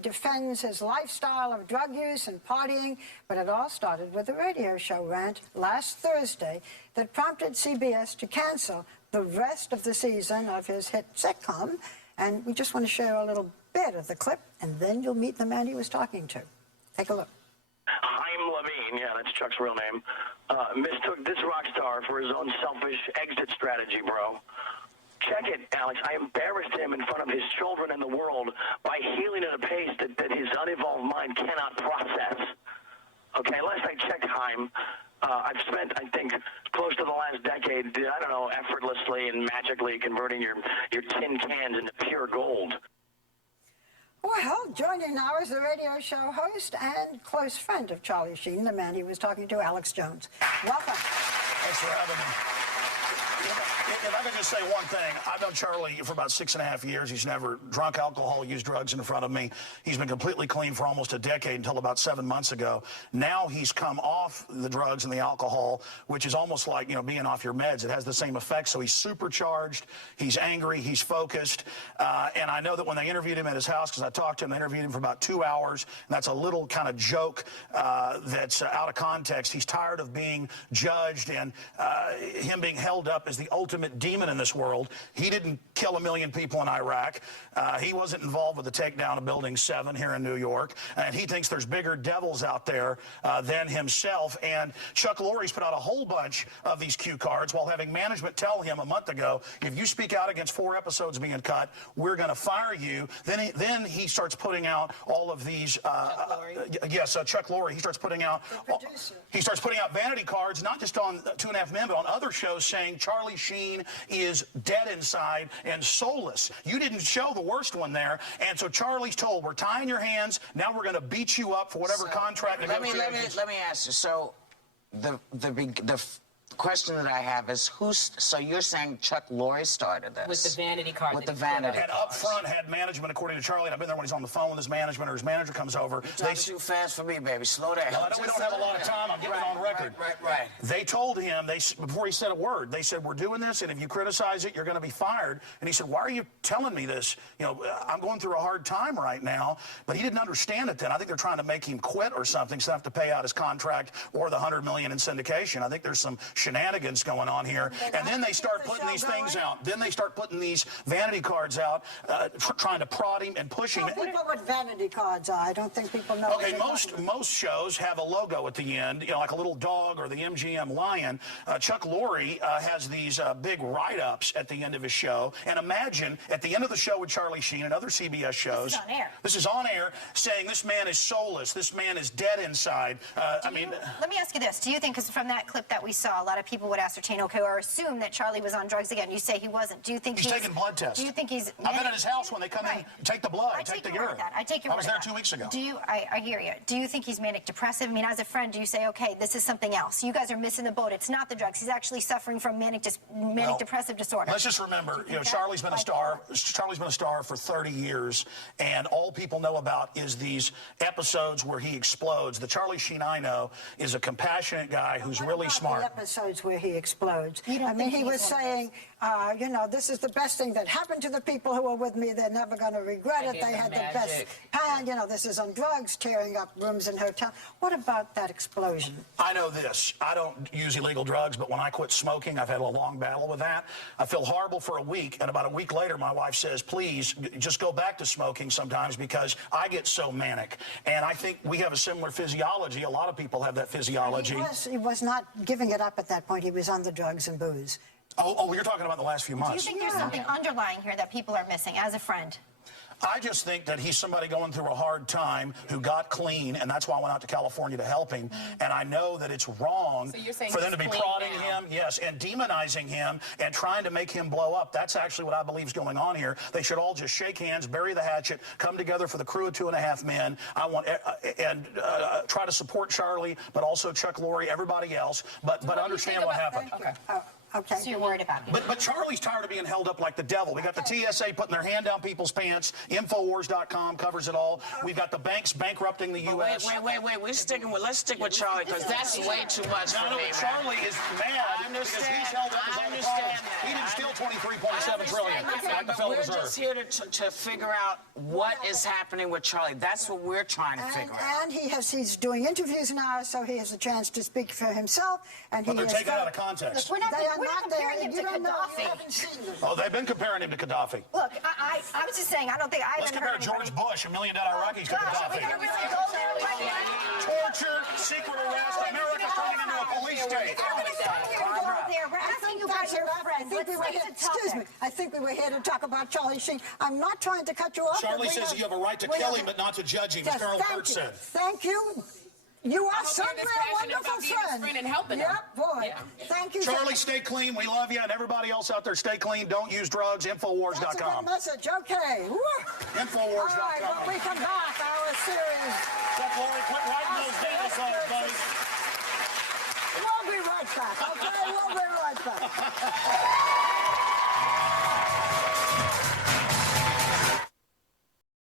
defends his lifestyle of drug use and partying, but it all started with a radio show rant last Thursday that prompted CBS to cancel the rest of the season of his hit sitcom. And we just want to share a little bit of the clip, and then you'll meet the man he was talking to. Take a look. Chaim Levine, yeah, that's Chuck's real name, mistook this rock star for his own selfish exit strategy, bro. Check it, Alex. I embarrassed him in front of his children and the world by healing at a pace that his unevolved mind cannot process. Okay, last I checked, Chaim, I've spent, I think, close to the last decade, I don't know, effortlessly and magically converting your tin cans into pure gold. Well, joining now is the radio show host and close friend of Charlie Sheen, the man he was talking to, Alex Jones. Welcome. Thanks for having me. If I could just say one thing, I've known Charlie for about 6.5 years. He's never drunk alcohol, used drugs in front of me. He's been completely clean for almost a decade until about 7 months ago. Now he's come off the drugs and the alcohol, which is almost like, you know, being off your meds. It has the same effect. So he's supercharged. He's angry. He's focused. And I know that when they interviewed him at his house, because I talked to him, they interviewed him for about 2 hours. And that's a little kind of joke that's out of context. He's tired of being judged and him being held up as the ultimate demon in this world. He didn't kill 1 million people in Iraq. He wasn't involved with the takedown of Building 7 here in New York. And he thinks there's bigger devils out there than himself. And Chuck Lorre's put out a whole bunch of these cue cards while having management tell him a month ago, if you speak out against 4 episodes being cut, we're going to fire you. Then he starts putting out all of these. Chuck Lorre. He starts putting out. He starts putting out vanity cards, not just on 2.5 Men, but on other shows, saying Charlie Sheen is dead inside and soulless. You didn't show the worst one there, and so Charlie's told, we're tying your hands. Now we're going to beat you up for whatever contract. Let me ask you. So the question that I have is, so you're saying Chuck Lorre started this? With the vanity card. With the vanity And up front had management, according to Charlie, and I've been there when he's on the phone with his management or his manager comes over. You're too fast for me, baby. Slow down. No, we don't have a lot of time. I'm getting on record. Right. They told him, before he said a word, they said, we're doing this, and if you criticize it, you're going to be fired. And he said, why are you telling me this? You know, I'm going through a hard time right now. But he didn't understand it then. I think they're trying to make him quit or something, so they have to pay out his contract or the $100 million in syndication. I think there's some shenanigans going on here. And then they start putting these things out. Then they start putting these vanity cards out, trying to prod him and push him. Tell people what vanity cards are. I don't think people know. Okay, most shows have a logo at the end, you know, like a little dog or the MGM lion. Chuck Lorre has these big write-ups at the end of his show. And imagine at the end of the show with Charlie Sheen and other CBS shows. This is on air. This is on air, saying this man is soulless. This man is dead inside. Let me ask you this. Do you think, because from that clip that we saw, a lot of people would ascertain, okay, or assume that Charlie was on drugs again. You say he wasn't. Do you think he's taking blood tests? Do you think he's... I've been at his house when they come in, take the blood, take the urine. I take your word. I was there 2 weeks ago. I hear you. Do you think he's manic depressive? I mean, as a friend, do you say, okay, this is something else? You guys are missing the boat. It's not the drugs. He's actually suffering from manic depressive disorder. Let's just remember, you know, Charlie's been a star. Charlie's been a star for 30 years, and all people know about is these episodes where he explodes. The Charlie Sheen I know is a compassionate guy who's really smart. The episodes where he explodes. I mean, he was saying, you know, this is the best thing that happened to the people who were with me. They're never going to regret it. They had the best time. You know, this is on drugs, tearing up rooms in hotels. What about that explosion? I know this. I don't use illegal drugs, but when I quit smoking, I've had a long battle with that. I feel horrible for a week, and about a week later, my wife says, please, just go back to smoking sometimes because I get so manic. And I think we have a similar physiology. A lot of people have that physiology. He was not giving it up at that point. He was on the drugs and booze. Oh, you're talking about the last few months. Do you think there's something underlying here that people are missing as a friend? I just think that he's somebody going through a hard time who got clean, and that's why I went out to California to help him. And I know that it's wrong for them to be prodding him, yes, and demonizing him and trying to make him blow up. That's actually what I believe is going on here. They should all just shake hands, bury the hatchet, come together for the crew of 2.5 Men. I want and try to support Charlie, but also Chuck Lorre, everybody else, but understand what happened. Okay. Okay. So you're worried about it. But Charlie's tired of being held up like the devil. We got the TSA putting their hand down people's pants. Infowars.com covers it all. We've got the banks bankrupting the U.S. Wait. Let's stick with Charlie, because that's way too much for me, man. Charlie is mad I understand. because he's held up his I own understand problems. He didn't steal 23.7 trillion like the But Federal we're Reserve. just here to figure out what is happening with Charlie. That's what we're trying to figure out. And he's doing interviews now, so he has a chance to speak for himself. And But they're has taken got- out of context. We're not, They are we're not not there. comparing him to You don't know. You Gaddafi. haven't seen them. Oh, they've been comparing him to Gaddafi. Look, I was just saying, I don't think I Let's haven't compare heard George anybody. Bush, $1 million Iraqis, to Gosh, are we Gaddafi. going to really go there right now? Torture, secret arrest. America's turning into a police state. We're asking you about your friends. Let's stick to Excuse me. topic. I think we were here to talk about Charlie Sheen. I'm not trying to cut you off. Charlie but we says have- you have a right to we kill have- him, but not to judge him, as Yes, Carol thank Kirk you. said. Thank you. You are certainly a passionate wonderful about being his friend. friend and helping him. Yep, boy. Yeah. Thank you. Charlie, stay clean. We love you. And everybody else out there, stay clean. Don't use drugs. That's a good Infowars.com. message. Okay. Woo. Infowars.com. All right, when we come back, our series. Chuck Lorre, quit writing those dinosaurs, buddy. We'll be right back, okay? We'll be right back.